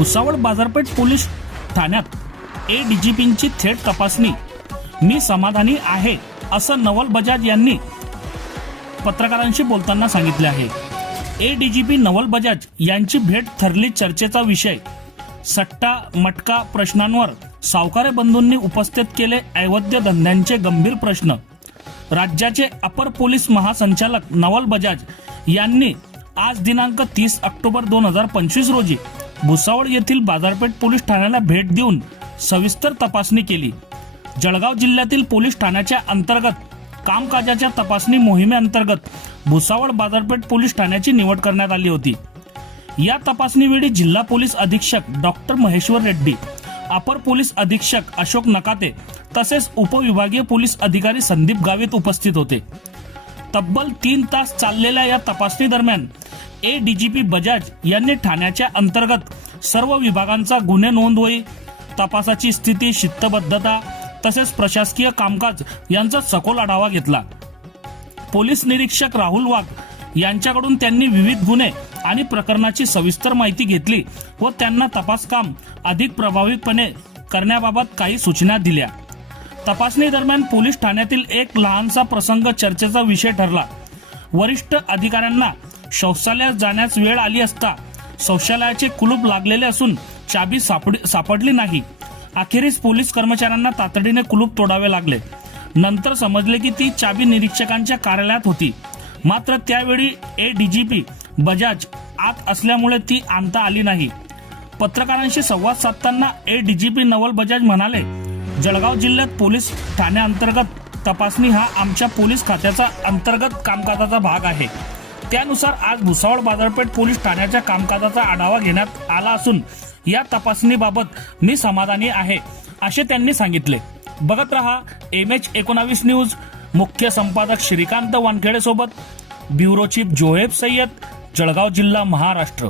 भुसावळ बाजारपेठ पोलीस ठाण्यात ए डीजीपींची थेट तपासणी. मी समाधानी आहे असं नवल बजाज यांनी पत्रकारांशी बोलताना सांगितले आहे. ए डीजीपी नवल बजाज यांची भेट ठरली चर्चेचा विषय. सट्टा मटका प्रश्नांवर सावकारे बंधूंनी उपस्थित केले अवैध धंद्यांचे गंभीर प्रश्न. राज्याचे अपर पोलीस महासंचालक नवल बजाज यांनी आज दिनांक तीस ऑक्टोबर दोन हजार पंचवीस रोजी भुसावळ येथील बाजारपेठ पोलीस ठाण्याला भेट देऊन सविस्तर तपासणी केली. जळगाव जिल्ह्यातील पोलीस ठाण्याच्या अंतर्गत कामकाजाच्या तपासणी मोहिमेअंतर्गत भुसावळ बाजारपेठ पोलीस ठाण्याची निवड करण्यात आली होती. या तपासणीवेळी जिल्हा पोलीस अधीक्षक डॉक्टर महेश्वर रेड्डी अपर पोलीस अधीक्षक अशोक नकाते तसेच उपविभागीय पोलीस अधिकारी संदीप गावित उपस्थित होते. तब्बल तीन तास चाललेल्या या तपासणी दरम्यान ए डीजीपी बजाज यांनी ठाण्याच्या अंतर्गत सर्व विभागांचा गुन्हे नोंद होई तपासाची स्थिती शिस्तबद्धता तसेच प्रशासकीय कामकाज यांचा सखोल आढावा घेतला. पोलीस निरीक्षक राहुल वाघ यांच्याकडून त्यांनी विविध गुन्हे आणि प्रकरणाची सविस्तर माहिती घेतली व त्यांना तपास काम अधिक प्रभावीपणे करण्याबाबत काही सूचना दिल्या. तपासणी दरम्यान पोलीस ठाण्यातील एक लहानसा प्रसंग चर्चेचा विषय ठरला. वरिष्ठ अधिकाऱ्यांना शौचालयात जाण्यास वेळ आली असता शौचालयाचे कुलूप लागलेले असून चाबी सापडी सापडली नाही. अखेरीस पोलीस कर्मचाऱ्यांना तातडीने कुलूप तोडावे लागले. नंतर समजले की ती चाबी निरीक्षकांच्या कार्यालयात होती. मात्र त्यावेळी ए डीजीपी बजाज आत असल्यामुळे ती आणता आली नाही. पत्रकारांशी संवाद साधताना ए डीजीपी नवल बजाज म्हणाले जळगाव जिल्ह्यात पोलीस ठाण्याअंतर्गत तपासणी हा आमच्या पोलीस खात्याचा अंतर्गत कामकाजाचा भाग आहे. त्यानुसार आज भुसावळ बाजारपेठ पोलीस ठाण्याच्या कामकाजाचा आढावा घेण्यात आला असून या तपासणीबाबत मी समाधानी आहे असे त्यांनी सांगितले. बघत रहा एम एच एकोणावीस न्यूज. मुख्य संपादक श्रीकांत वानखेडे सोबत ब्युरो चीफ जोहेब सय्यद जळगाव जिल्हा महाराष्ट्र.